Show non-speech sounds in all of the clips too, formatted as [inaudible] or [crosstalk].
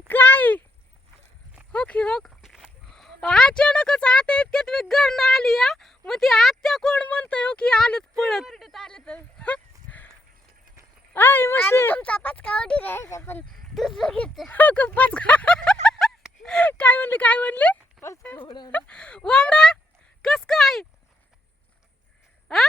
काय? काय हो की हो अचानकच आता इतक्यात मी घरनं आली या मग ती आत्या कोण म्हणतोय हो की आलेत पळत? आय मस्त. तुमचा पचका उडी राहायचा पण तुझं घेत हो का, पाच काय म्हणली काय म्हणली? वामडा कस काय? आ?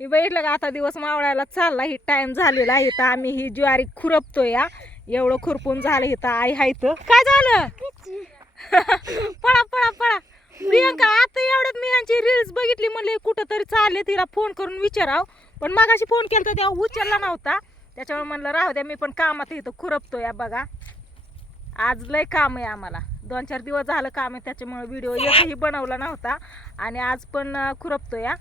ही बघितलं का आता दिवस मावळायला चालला ही टाइम झालेला आहे तर आम्ही ही ज्वारी खुरपतोय या एवढं खुरपून झालं इथं आई हाय तर काय झालं? पळा पळा पळा. प्रियंका आता एवढ्यात मी यांची रील्स बघितली म्हणले कुठं तरी चालले तिला फोन करून विचाराव. पण मागाशी फोन केला तर तेव्हा उचलला नव्हता. त्याच्यामुळे म्हणलं राहू द्या मी पण कामात इथं खुरपतो या बघा. आज लय काम आहे आम्हाला. दोन चार दिवस झालं काम आहे त्याच्यामुळे व्हिडिओ एकही बनवला नव्हता. आणि आज पण खुरपतो या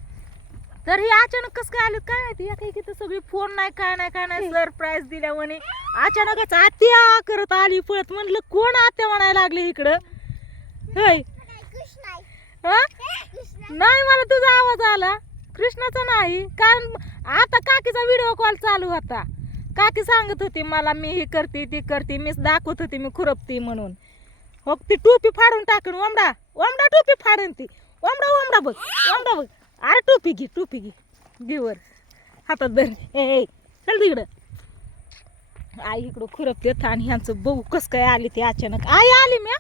तर हे अचानक कसं काय आलं? काय माहिती? या काही तिथं सगळी फोन नाही काय नाही काय नाही सरप्राईज दिल्या म्हणे अचानकच आत्या करत आली. पळत म्हणलं कोण आत्या म्हणायला लागली इकडं? होय. नाही मला तुझा आवाज आला. कृष्णाचा नाही कारण आता काकीचा व्हिडिओ कॉल चालू होता. काकी सांगत होती मला मी ही करते ती करते मीच दाखवत होती मी खुरपते म्हणून. हो ती टोपी फाडून टाकून ओमडा ओमडा टोपी फाडून ती. ओमडा ओमडा बघ ओमडा बघ. अरे टोपी घे टोपी घे. घे वर. हातात धर ए चल तिकडं आई इकडं खुरपते आणि ह्यांचं बघू कस काय आली ते अचानक. आई आली म्या.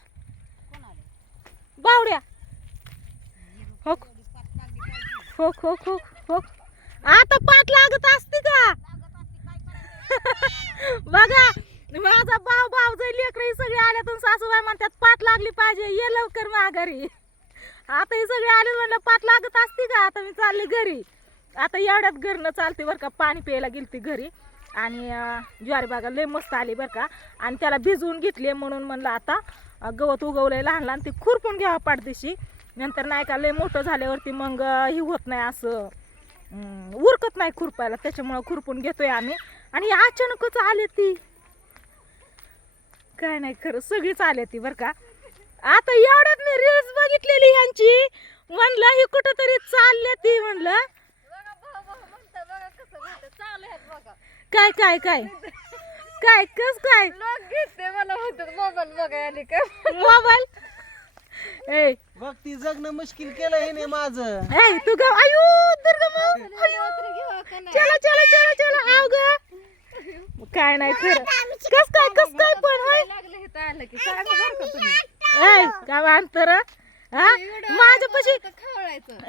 बावड्या. हो हो हो हो हो आता पाठ लागत असते का? [laughs] बघा माझा भाव भाव जर लेकर सगळे आले तर सासूबाई म्हणतात पाठ लागली पाहिजे. ये लवकर माघारी. आता हे सगळे आले म्हणलं पाठ लागत असते का? आता मी चालले घरी. आता एवढ्यात घरनं चालते बरं का पाणी प्यायला गेलती घरी. आणि ज्वारी बागा लय मस्त आली बरं का. आणि त्याला भिजवून घेतले म्हणून म्हणलं आता गवत उगवलंय लहान लहान ते खुरपून घ्यावं पाठदिशी. नंतर नाही का लय मोठं झाल्यावरती मग ही होत नाही असं. उरकत नाही खुरपायला त्याच्यामुळं खुरपून घेतोय आम्ही. आणि अचानकच आले ती. काय नाही खरं सगळीच आले ती बरं का. आता एवढ्यात मी रील्स बघितलेली यांची म्हणलं ही कुठं तरी चालले ती म्हणलं. काय काय काय? काय कस काय? मला मोबाईल बघाय आली का मोबाईल ए. बघ ती जगणं मुश्किल केलं हे माझं. ए तू गा आयु दुर्गा माऊ. चला चला चला चला आव ग. काय नाही खरं. कस काय कस काय पण होय? लागलं हे आलं की सांगा बरं का तुम्ही? ऐ काय बांधतर हा? माझ्यापाशी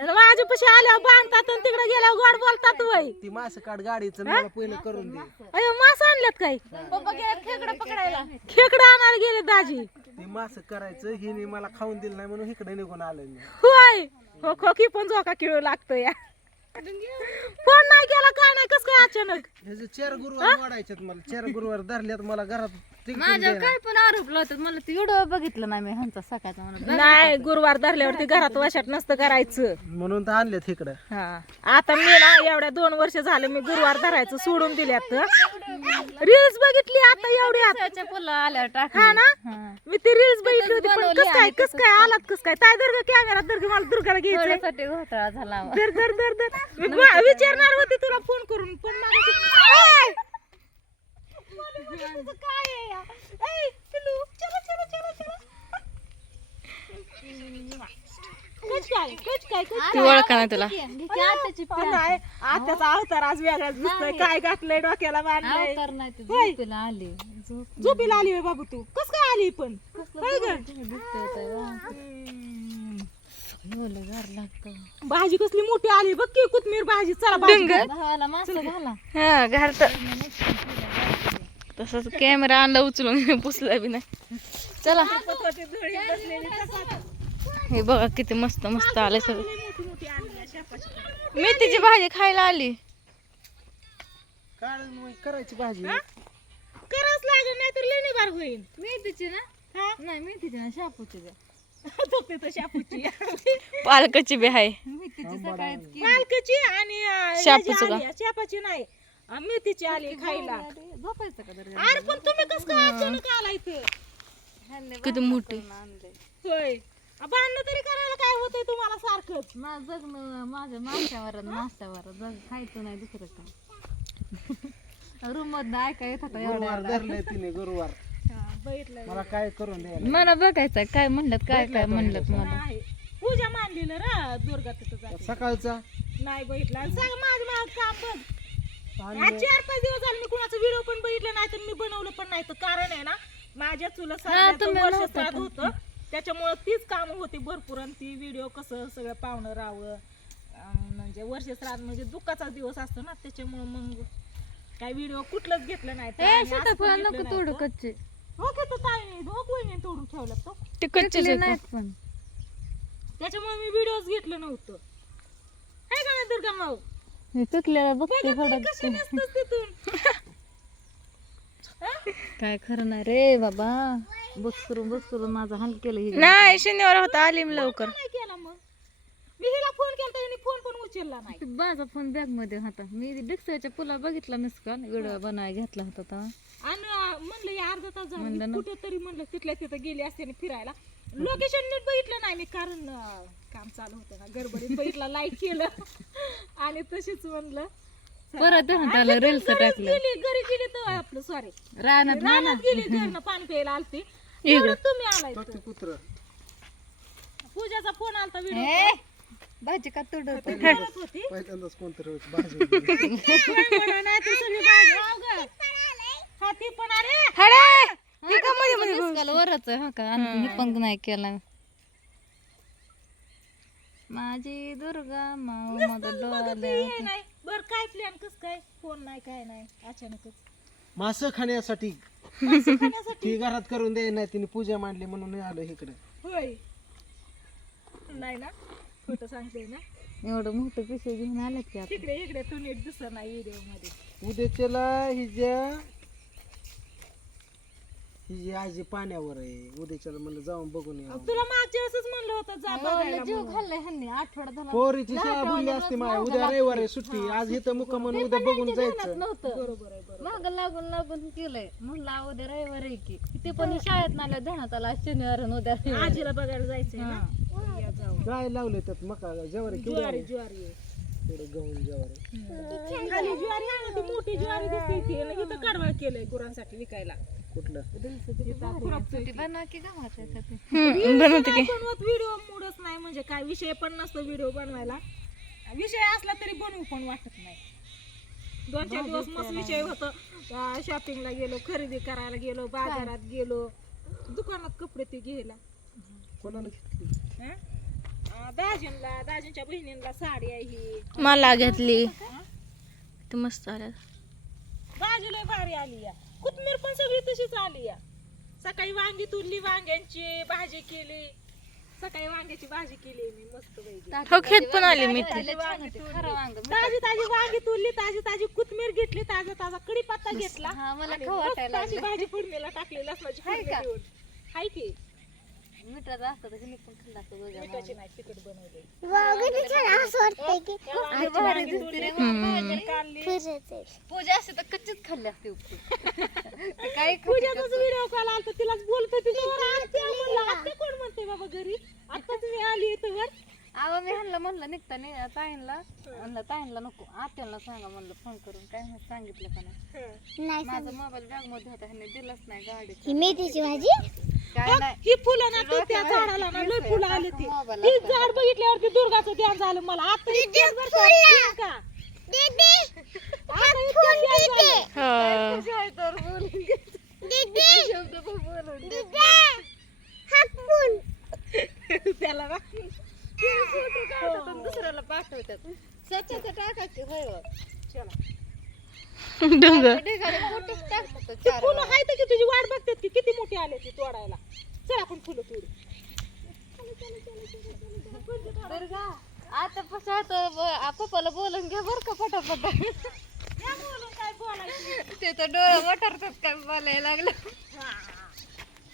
माझ्यापाशी आल्यावर बांधतात आणि तिकडे गेल्यावर गोड बोलतात वय. ती मास काढ गाडीचं मला पहिलं करून दे. अयो मास आणल्यात काय? गेला खेकडं पकडायला. खेकडं आणायला गेले दाजी. ती मास करायचं हिने मला खाऊन दिलं नाही म्हणून इकडे निघून आलोय मी. होय. हो खोकी पण झोका किळू लागतो या. फोन नाही केला काय नाही कस काय अचानक? ह्याचे चार गुरुवार मोडायच्यात मला. चार गुरुवार धरल्यात मला घरात माझ्या. काय पण आरोप लावतात मला ते व्हिडिओ बघितलं नाही मी ह्यांचा सकाळचा म्हणून. नाही गुरुवार धरल्यावरती घरात वशात नसतं करायचं. म्हणून तर आणल्यात इकडं. हा. आता मी ना एवढ्या दोन वर्ष झाले मी गुरुवार धरायचं सोडून दिल्यात. रील्स बघितली आता एवढ्यात त्याच्या पुला आल्यावर टाक हा ना? हा. मी ती रील्स बघितली होती पण बनवली कस काय आणि कस काय आलात कस काय? ताय दर्ग कॅमेरा दर्ग मला दुर्गाला घ्यायचंय. थोड्यासाठी घोटाळा झाला दर दर दर दर. [laughs] मी मा- विचारणार होती तुला फोन करून पण [laughs] काय ती काय? ओळखा नाही तुला. आत्याचा अवतार आज वेगळाच दिसतोय. काय घातलंय डोक्याला बांधलंय अवतार नाही ती होय. झोपेला आली. झोप झोपीला आली होय बाबू तू. कस काय आली पण? ग? लागतं. भाजी कसली मोठी आली. बघ की कोथमीर भाजी. चला भाजी करू. भावाला मासा घाला. हा घालत तसंच कॅमेरा आणला उचलून [laughs] पुसला बी नाही. चला. हे बघा किती मस्त मस्त सगळं आली शेपाची. मेथीची भाजी खायला आली. करायची भाजी. करावंच लागेल नाही तर लेणी बार होईल मेथीची ना? हा? नाही मेथीची ना शापूची पालकाची बी आहे. पालकाची आणि शापूचं नाही. मेथीची आली खायला. झोपायचं का दर्जा अरे पण तुम्ही कस काय अचानक आला इथं? किती मोठी. होय. भांडणं तरी करायला काय होतंय तुम्हाला सारखंच? माझं जगणं माझ्या माशावर नाश्त्यावर जग खायचं नाही दुसरं काय. रूम मधनं ऐका येत होता गुरुवार धरले तिने गुरुवार. हा, बघितलं मला काय करून द्यायला? मला बघायचं काय म्हणलं काय काय म्हणलं मला. नाही पूजा मानलेलं रा दुर्गा तिथं जाते. सकाळचा? नाही बघितलं. आणि सांग माझं माझं काम बघ आज चार पाच दिवस झाले मी कुणाचा व्हिडिओ पण बघितला नाही तर मी बनवलं पण नाही तर कारण आहे ना माझ्या चुलत सासऱ्याचं तुम्ही वर्ष श्राद्ध होतं. त्याच्यामुळं तीच कामं होती भरपूर आणि ती व्हिडिओ कसं सगळं पाहुणं राहावं. म्हणजे वर्ष श्राद्ध म्हणजे दुःखाचा दिवस असतो ना त्याच्यामुळं मग काय व्हिडिओ कुठलंच घेतलं नाही. तर ए आणि असं पण सीताफळ घेतलं नको नाही तोडू तर. कच्चे. हो तर काय नाही हो कोणी तोडून ठेवलं तो. ते कच्चे नाहीत पण. त्याच्यामुळे मी व्हिडिओज घेतलं नव्हतं. आहे का नाही दुर्गा माऊ? मी पिकलेला बघते बघा थोडं ती कशी नसतंच तिथून. [laughs] काय खरं नाही रे बाबा? बसरून बसरून माझं हाल केलं नाही शनिवार होता आली लवकर. नाही केला मग? मी हिला फोन केला तर फोन पण उचलला नाही. माझा फोन बॅगमध्ये होता. मी डिक्सच्या पुला बघितला नस का व्हिडिओ बनाय घेतला होता तेव्हा आणि म्हणलं या अर्धा तास म्हणलं झाला. कुठे तरी म्हणलं तिथल्या तिथं गेली असते ना फिरायला. लोकेशन नीट बघितलं नाही मी कारण काम चालू होतं ना गडबडीत बघितला लाईक केलं. आणि तशीच म्हणलं परत रील्स टाकलं. गेली घरी गेली तर आपलं सॉरी रानात रानात गेली घरनं पाणी प्यायला आलती. एवढं तुम्ही आलाय तर. ते. कुत्र. पूजाचा फोन आलता व्हिडिओ भाजी का तुडत करत होती? पहिल्यांदाच कोणतरी होती भाजी होती. [laughs] पण म्हणा नाही तर सगळी भाजी हो गं. ती पण अरे वरच हा का? नाही केला. माझी दुर्गा माऊ माझा डोळ्या हे नाही. बर काय प्लॅन कस काय? फोन नाही काय नाही. अचानकच. मासं खाण्यासाठी. मासे खाण्यासाठी? ती घरात करून द्याय नाही तिने पूजा मांडली म्हणून आलो इकडे. होय. नाही ना खोटं सांगते ना. एवढं मोठं पिशवी घेऊन आलेत की आता. इकडे इकडे तू नीट दिसत नाही व्हिडिओमध्ये उद्याच्याला हिच्या हिची आजी पाण्यावर आहे उद्याच्याला म्हणलं जाऊन बघून या तुला मागच्या वेळेसच म्हणलं होतं जा बघायला जीव खाल्लाय ह्यांनी आठवडा झाला. पोरीची शाळा भरली असते माय उद्या रविवार आहे सुट्टी आज इथं मुक्काम म्हणून उद्या बघून जायचं. नव्हतं. बरोबर आहे बरोबर माग लागून लागून केलंय. म्हणलं उद्या रविवार आहे की. ते पण शाळेत नाल्या ध्यानात आला शनिवार आणि उद्या रविवार. आजीला बघायला जायचंय ना? या जाऊ. काय लावले त्यात? मका ज्वारी केवढी ज्वारी आहे ज्वारी आहे. थोडं गहू ज्वारी. खाली ज्वारी आहे ना ती मोठी ज्वारी दिसते ती आणि इथं कडवळ केलंय गुरांसाठी विकायला. कुठलं? की व्हिडिओ मूडच नाही म्हणजे काय विषय पण नसतो व्हिडिओ बनवायला. विषय असला तरी बनवू पण वाटत नाही. दोन चार दिवस मस्त विषय होत. शॉपिंगला गेलो खरेदी करायला गेलो बाजारात गेलो दुकानात कपडे ते घ्यायला. कोणाला घेतली? हं? अं, दाजींला दाजींच्या बहिणींना साडी आहे ही. मला घेतली. ते मस्त आल्या. भाजी लय भारी आली या. कोथमीर पण सगळी तशीच आली या. सकाळी वांगी तुरली वांग्यांची भाजी केली. सकाळी वांग्याची भाजी केली मी मस्त हो खेत पण आली मी ताजी ताजी वांगी तुरली ताजी ताजी कोथमीर घेतली ताजा ताजा कढीपत्ता घेतला. हा मला खाऊ वाटायला भाजी फोडणीला टाकली लसणाची हाय की. मिठाचं असतं तर मी पण खाल्लं असतं. मिठाची नाही तिखट बनवली. भारी दिसते. रे. फिरायचंय पूजा असते तर कच्चीच खाल्ली असते उपटी [laughs] काही पूजाचाच व्हिडिओ कॉल आलता तिलाच बोलत होती तर आत्या म्हणलं आत्या कोण म्हणते बाबा घरी? आत्ताच मी आली इथं वर. अहो मी ह्यांना म्हणलं निघता नाही ताईंला. म्हणलं ताईंला नको आत्याला सांगा म्हणलं फोन करून. काय नाही सांगितलं का नाही. नाही माझा मोबाईल बॅगमध्ये होता ह्यांनी दिलाच नाही गाडी ही मेथीची भाजी? काय नाही. ही फुलं ना ती त्या झाडाला ना लय फुलं आली ती. ती झाड बघितल्यावरती दुर्गाचं ध्यान झालं मला आता इतक्यात बरं का. आता इतक्यात ध्यान झालं. त्याला ना दुसऱ्याला पाठवतात स्वच्छता टाकायची होय हो. डोंगर ढिगारे मोठीच टाकतात ती चार फुलं आहेत की तुझी वाट बघतात की किती मोठी आले ती तोडायला चल आपण फुलं तोडू का आता पसा पप्पाला बोलून घ्या बर का पटापट या बोलून काय बोलायचं ते तर डोळे वटारतात काय बोलायला लागलं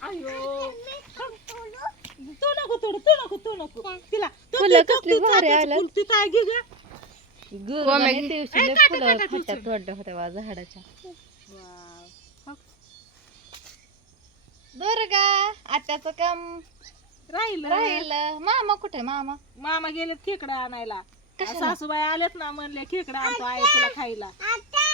अयो तू नको तोडू तू नको तू नको तिला फुलं तू- कसली तू भारी चाफ्याचं आल्यात. फुल, ती काय घे ग गुरुवारी दिवशी लय फुलं खात्यात तोडल्या होत्या बा झाडाच्या. दुर्गा आत्याचं काम राहिलं. राहिलं. मामा कुठे मामा? मामा गेलेत खेकडा आणायला. सासूबाई आलेत ना म्हणले खेकडा आणतो आहे तुला खायला.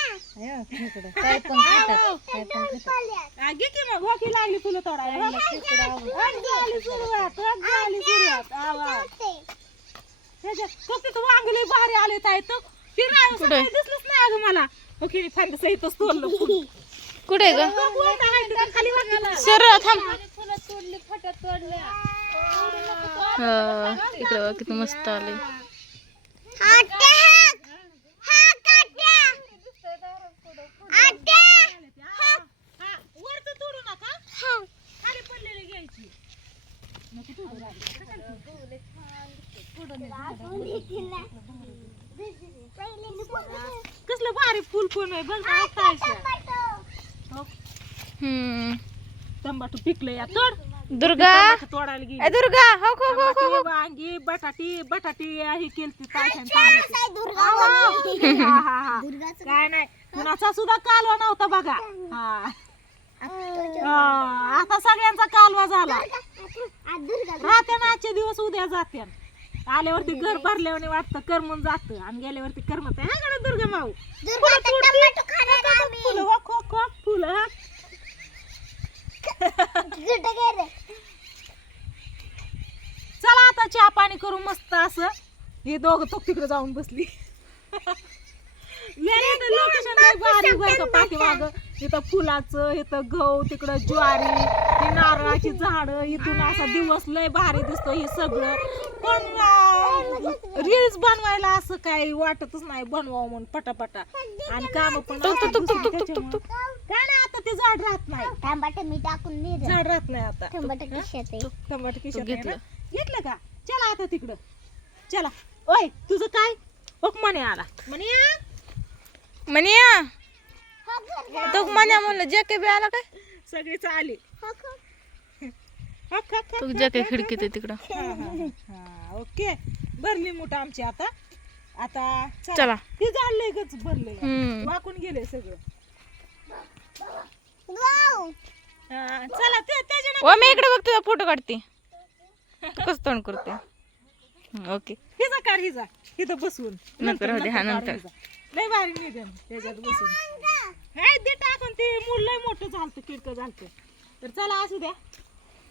काय पण खातात काय पण खातात आ, घे की मग हो लागली फुलं तोडायला झाली सुरुवात झाली सुरुवात आवा तू वांगले भारी आले ताई तो फिराय कुठे? दिसलंच नाही अगं मला। ओके फांद सहितच तोडलं फुल। कुठे ग? बघ, वर आहे तिथं खाली वागायला. सर थांब फुलं तोडली फट्या तोडल्या। हा, इकडे बघ किती मस्त आले। कसलं भारी फुल पण आहे बघ हम्म. टमाटो या तोड. दुर्गा. तोडायला गेली. ए दुर्गा हो हो हो टमाटे, वांगी बटाटी बटाटी ही केलती काय हा, हा, हा. काय नाही. कुणाचा सुद्धा कालवा नव्हता बघा. हा. हा, आता सगळ्यांचा कालवा झाला. राहत्या ना आजचे दिवस उद्या जात्या आल्यावरती घर भरल्यावर वाटतं करमून जात. आणि गेल्यावरती करमत आहे हा दुर्गा माऊ फुलं हो, खो खो फुलं हा. चला आता चहा पाणी करू मस्त असं. हे दोघं तो तिकडे जाऊन बसली. लोकेशन भारी बरं का? पाठीमाग इथं फुलाचं इथं गहू तिकडं ज्वारी ही नारळाची झाड इथून असा दिवस लय भारी दिसतो हे सगळं. पण रील्स बनवायला असं काही वाटतच नाही बनवावं म्हणून पटापटा. आणि काम पण. काय नाही आता ते झाड राहत नाही. टमाटे मी टाकून दिले झाड राहत नाही आता. टमाटे कशात आहे. घेतलं. घेतलं का? चला आता तिकडं. चला. ओय तुझं काय? ओक म्हणे आला. म्हणे या. तो मन्या म्हणलं जे काही बी आला काय? सगळीच आली हक, हक, हक, तू हक, जे काही हक, खिडकीत आहे तिकडं. हा, हा, हा, ओके. भरली मोठा आमची आता. आता चला. ती जाणलंय गच भरले हम्म. वाकून गेले सगळं. हा, चला ते त्याच्या ओ मी इकडे बघ तुझा फोटो काढते. तू कसं तोंड करते. हम्म, ओके. हिजा काढ हिजा इथं बसून. नंतर दे, हा, काढ नंतर. हिजा. लय भारी निघन त्याच्यात बसून. हाय ते टाकून ते मूल लय मोठं झालतं किडकं झालतं. तर चला असू द्या.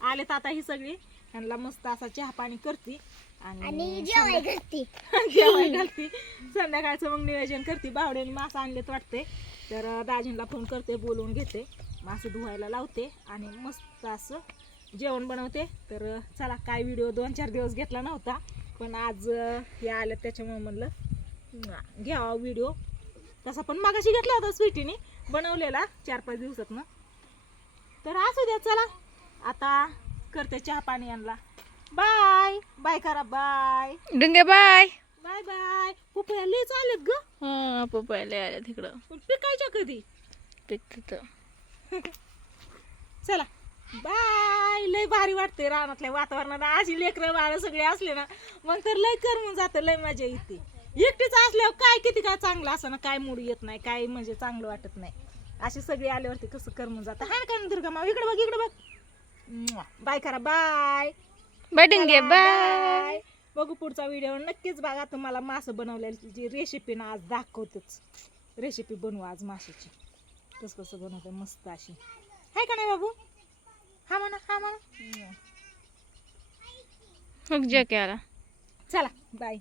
आलेत आता ही सगळी. ह्यांना मस्त असा चहा पाणी करते. आणि जेवाय घालते. [laughs] जेवाय घालते. संध्याकाळचं मग नियोजन करते. बावड्याने मासं आणलेत वाटते. तर दाजींना फोन करते बोलवून घेते. मासं धुवायला लावते आणि मस्त असं जेवण बनवते. तर चला काय व्हिडिओ दोन चार दिवस घेतला नव्हता. पण आज हे आलं त्याच्यामुळे म्हणलं हं, घ्यावा व्हिडिओ तसा पण मागाशी घेतला होता स्वीटीने. बनवलेला चार पाच दिवसातनं. तर असू द्या चला. आता करते चहा पाणी आणला बाय. बाय करा बाय. डुंगे बाय. Bye bye. पपया लय चालेत ग. हा पप्पायला आल्या तिकडं. पिकायच्या कधी? पिक तिथं. [laughs] चला. बाय. लय भारी वाटते रानातल्या वातावरणात. अशी लेकरं बाळ सगळे असले ना मग तर लय करमून जातं लय मजा येते. एकटीच असल्यावर काय किती काय चांगलं असं ना काय मूड येत नाही काय म्हणजे चांगलं वाटत नाही. असे सगळे आल्यावरती कसं करमून जातं. हाय का दुर्गा माव इकडे बघ इकडे बघ. बाय करा बाय बाय डुंगे बाय बघू पुढचा व्हिडिओ नक्कीच बघा तुम्हाला मासं बनवलेली जी रेसिपी ना आज दाखवतेच. रेसिपी बनवू आज माशाची. कसं कसं बनवते मस्त अशी. हाय का नाही बाबू? हा म्हणा हा म्हणा. चला बाय